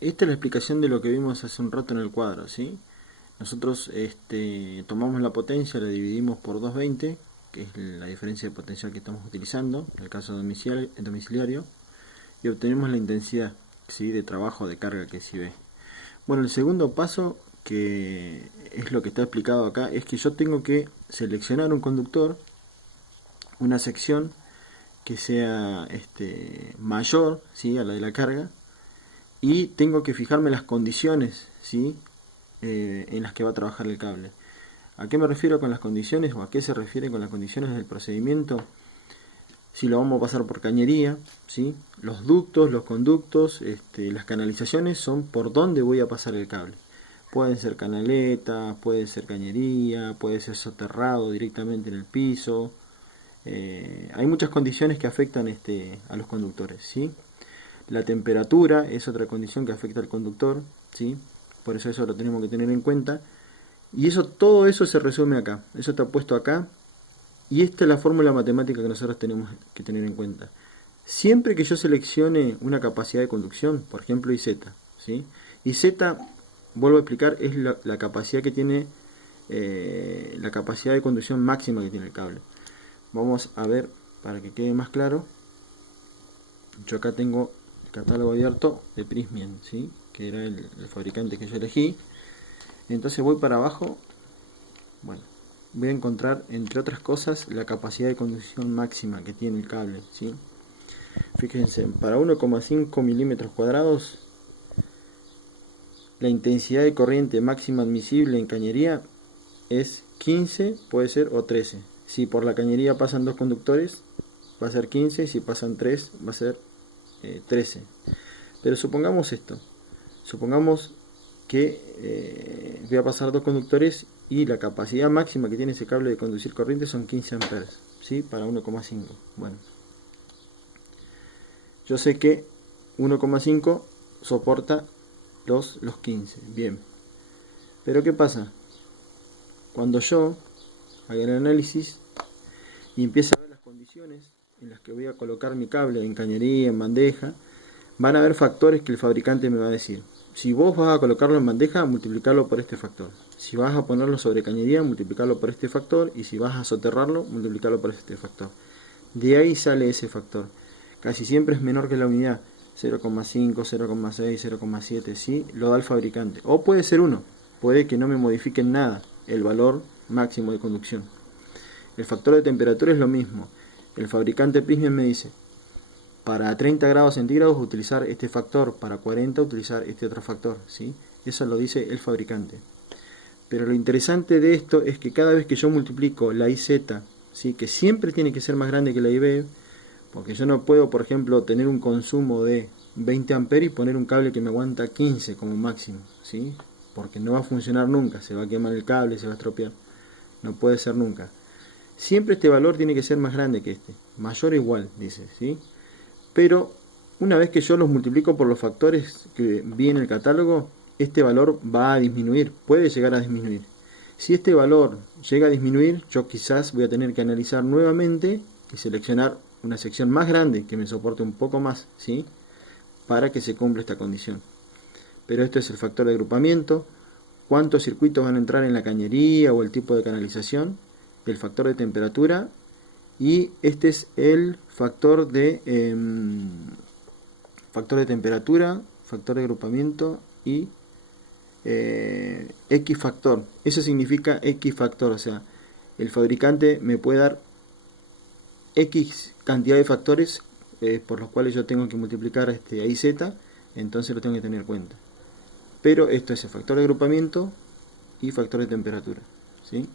esta es la explicación de lo que vimos hace un rato en el cuadro, ¿sí? Nosotros tomamos la potencia, la dividimos por 220, que es la diferencia de potencial que estamos utilizando, en el caso domiciliario, y obtenemos la intensidad, ¿sí?, de trabajo de carga que se ve. Bueno, el segundo paso, que es lo que está explicado acá, es que yo tengo que seleccionar un conductor, una sección que sea mayor, ¿sí?, a la de la carga, y tengo que fijarme las condiciones, ¿sí?, en las que va a trabajar el cable. ¿A qué me refiero con las condiciones o a qué se refiere con las condiciones del procedimiento? Si lo vamos a pasar por cañería, ¿sí?, los ductos, los conductos, las canalizaciones son por donde voy a pasar el cable. Pueden ser canaletas, puede ser cañería, puede ser soterrado directamente en el piso. Hay muchas condiciones que afectan a los conductores, ¿sí? La temperatura es otra condición que afecta al conductor, ¿sí? Por eso lo tenemos que tener en cuenta. Y todo eso se resume acá. Eso está puesto acá. Y esta es la fórmula matemática que nosotros tenemos que tener en cuenta. Siempre que yo seleccione una capacidad de conducción, por ejemplo IZ, ¿sí? IZ, vuelvo a explicar, es la capacidad que tiene, la capacidad de conducción máxima que tiene el cable. Vamos a ver, para que quede más claro, yo acá tengo el catálogo abierto de Prysmian, ¿sí?, que era el fabricante que yo elegí. Entonces voy para abajo, bueno, voy a encontrar, entre otras cosas, la capacidad de conducción máxima que tiene el cable, ¿sí? Fíjense, para 1,5 milímetros cuadrados, la intensidad de corriente máxima admisible en cañería es 15, puede ser, o 13. Si por la cañería pasan dos conductores, va a ser 15, si pasan tres, va a ser 13. Pero supongamos esto, supongamos que voy a pasar dos conductores y la capacidad máxima que tiene ese cable de conducir corriente son 15 amperes, ¿sí?, para 1,5. Bueno, yo sé que 1,5 soporta los 15, bien. Pero ¿qué pasa? Cuando yo haga el análisis y empiece a ver las condiciones en las que voy a colocar mi cable en cañería, en bandeja, van a haber factores que el fabricante me va a decir. Si vos vas a colocarlo en bandeja, multiplicarlo por este factor. Si vas a ponerlo sobre cañería, multiplicarlo por este factor. Y si vas a soterrarlo, multiplicarlo por este factor. De ahí sale ese factor. Casi siempre es menor que la unidad. 0,5, 0,6, 0,7, ¿sí? Lo da el fabricante. O puede ser 1. Puede que no me modifiquen nada el valor máximo de conducción. El factor de temperatura es lo mismo. El fabricante Prysmian me dice, para 30 grados centígrados utilizar este factor, para 40 utilizar este otro factor, ¿sí? Eso lo dice el fabricante. Pero lo interesante de esto es que cada vez que yo multiplico la IZ, ¿sí?, que siempre tiene que ser más grande que la IB, porque yo no puedo, por ejemplo, tener un consumo de 20 amperes y poner un cable que me aguanta 15 como máximo, ¿sí?, porque no va a funcionar nunca, se va a quemar el cable, se va a estropear, no puede ser nunca. Siempre este valor tiene que ser más grande que este, mayor o igual, dice, ¿sí? Pero una vez que yo los multiplico por los factores que vi en el catálogo, este valor va a disminuir, puede llegar a disminuir. Si este valor llega a disminuir, yo quizás voy a tener que analizar nuevamente y seleccionar una sección más grande que me soporte un poco más, ¿sí?, para que se cumpla esta condición. Pero esto es el factor de agrupamiento, cuántos circuitos van a entrar en la cañería o el tipo de canalización, el factor de temperatura, y este es el factor de temperatura, factor de agrupamiento y X factor. Eso significa X factor, o sea, el fabricante me puede dar X cantidad de factores por los cuales yo tengo que multiplicar A y Z, entonces lo tengo que tener en cuenta. Pero esto es el factor de agrupamiento y factor de temperatura, ¿sí?